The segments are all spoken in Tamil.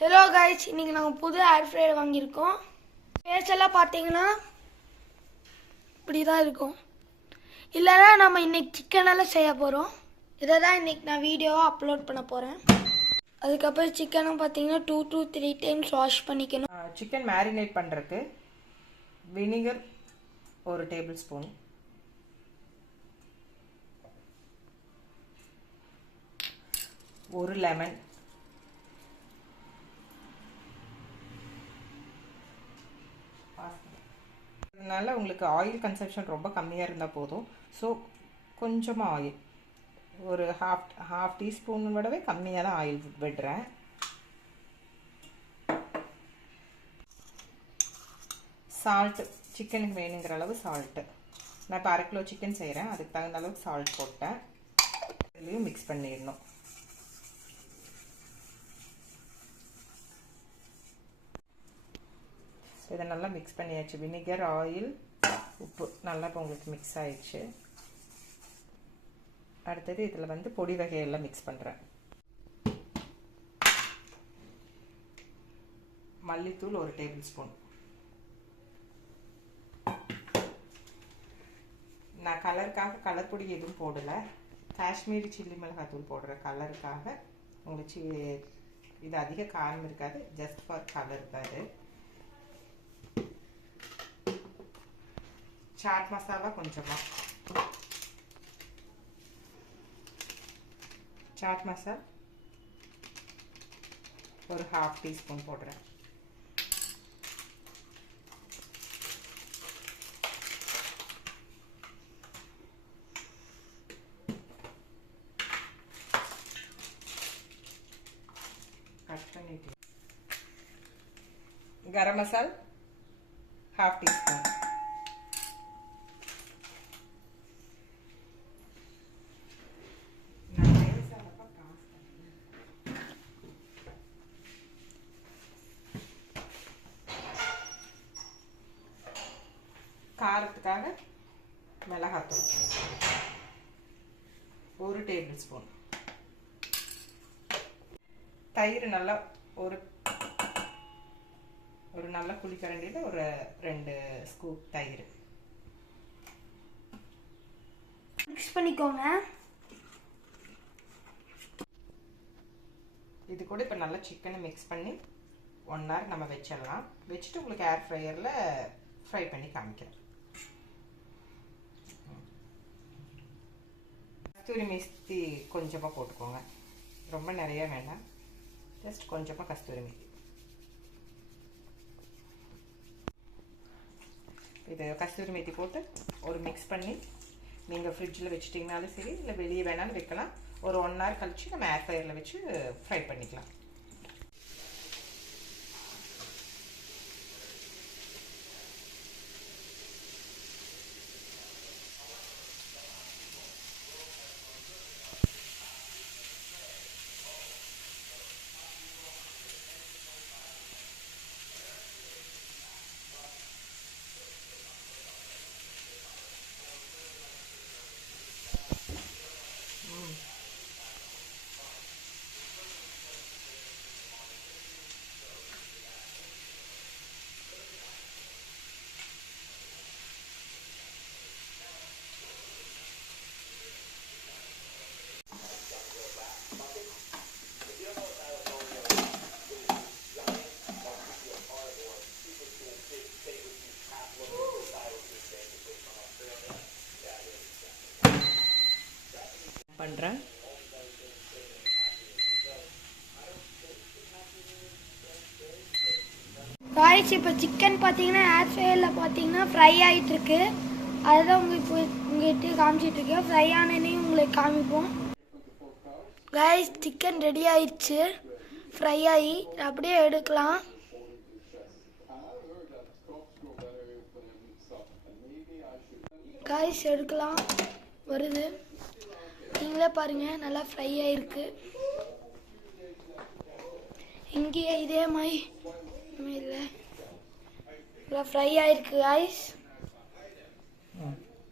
ஹலோ கைஸ், இன்றைக்கி நாங்கள் புது ஏர் ஃப்ரையர் வாங்கியிருக்கோம். ஃபேஸெல்லாம் பார்த்தீங்கன்னா இப்படி தான் இருக்கும். இல்லைனா நம்ம இன்றைக்கி சிக்கனெல்லாம் செய்ய போகிறோம். இதை தான் இன்றைக்கி நான் வீடியோவாக அப்லோட் பண்ண போகிறேன். அதுக்கப்புறம் சிக்கனும் பார்த்தீங்கன்னா 2 to 3 டைம்ஸ் வாஷ் பண்ணிக்கணும். சிக்கன் மேரினேட் பண்ணுறதுக்கு வினிகர் 1 டேபிள் ஸ்பூன், ஒரு லெமன், அதனால உங்களுக்கு ஆயில் கன்சம்ஷன் ரொம்ப கம்மியாக இருந்தால் போதும். ஸோ கொஞ்சமாக ஆயில், ஒரு ஹாஃப் டீஸ்பூன் விடவே கம்மியாக தான் ஆயில் விடுறேன். சால்ட்டு, சிக்கனுக்கு வேணுங்கிற அளவு சால்ட்டு. நான் இப்போ 1/2 கிலோ சிக்கன் செய்கிறேன், அதுக்கு தகுந்த அளவுக்கு சால்ட் போட்டேன். இதுலேயும் மிக்ஸ் பண்ணிடணும். இதை நல்லா மிக்ஸ் பண்ணியாச்சு. வினிகர், ஆயில், உப்பு நல்லா இப்போ உங்களுக்கு மிக்ஸ் ஆயிடுச்சு. அடுத்தது இதில் வந்து பொடி வகையெல்லாம் மிக்ஸ் பண்ணுறேன். மல்லித்தூள் 1 டேபிள் ஸ்பூன். நான் கலருக்காக கலர் பொடி எதுவும் போடலை, காஷ்மீரி சில்லி மிளகாத்தூள் போடுறேன் கலருக்காக. உங்களுக்கு இது அதிக காரம் இருக்காது, ஜஸ்ட் ஃபார் கலர் தான் இது. சாட் மசாலா கொஞ்சமாக, சாட் மசாலா ஒரு ஹாஃப் டீஸ்பூன் போடுறேன். கட் பண்ணிட்டு கரம் மசாலா ஹாஃப் டீஸ்பூன். காரத்துக்காக மிளகாத்தூள் 1 டேபிள் ஸ்பூன். தயிர் நல்லா ஒரு நல்ல குழிக்கரண்டியில் ஒரு 2 ஸ்கூப் தயிர் மிக்ஸ் பண்ணிக்கோங்க. இது கூட இப்போ நல்லா சிக்கனை மிக்ஸ் பண்ணி 1 hour நம்ம வச்சிடலாம். வச்சுட்டு உங்களுக்கு ஏர் ஃப்ரையரில் ஃப்ரை பண்ணி காமிக்கிறேன். கஸ்தூரி மேத்தி கொஞ்சமாக போட்டுக்கோங்க, ரொம்ப நிறைய வேண்டாம், ஜஸ்ட் கொஞ்சமாக கஸ்தூரி மேத்தி. இது கஸ்தூரி மேத்தி போட்டு ஒரு மிக்ஸ் பண்ணி நீங்கள் ஃப்ரிட்ஜில் வச்சுட்டிங்கனாலும் சரி, இல்லை வெளியே வேணாலும் வைக்கலாம். ஒரு 1 hour கழிச்சு நம்ம ஏர் ஃப்ரையரில் வச்சு ஃப்ரை பண்ணிக்கலாம். பண்ணுறேன். காய்ச்சி இப்போ சிக்கன் பார்த்தீங்கன்னா ஏர் ஃப்ரையரில் பார்த்தீங்கன்னா ஃப்ரை ஆகிட்டுருக்கு. அதுதான் உங்கள்கிட்ட காமிச்சிட்ருக்கேன். ஃப்ரை ஆனதையும் உங்களுக்கு காமிப்போம். காய்ஸ், சிக்கன் ரெடி ஆயிடுச்சு, ஃப்ரை ஆகி அப்படியே எடுக்கலாம். காய்ஸ் எடுக்கலாம், வருது, நீங்களே பாருங்கள், நல்லா ஃப்ரை ஆகிருக்கு. இங்கேயே இதே மாதிரி இல்லை, நல்லா ஃப்ரை ஆகிருக்கு.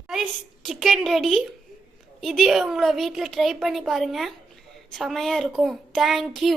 Guys, chicken ready. இது உங்களை வீட்டில் ட்ரை பண்ணி பாருங்கள், செமையாக இருக்கும். தேங்க்யூ.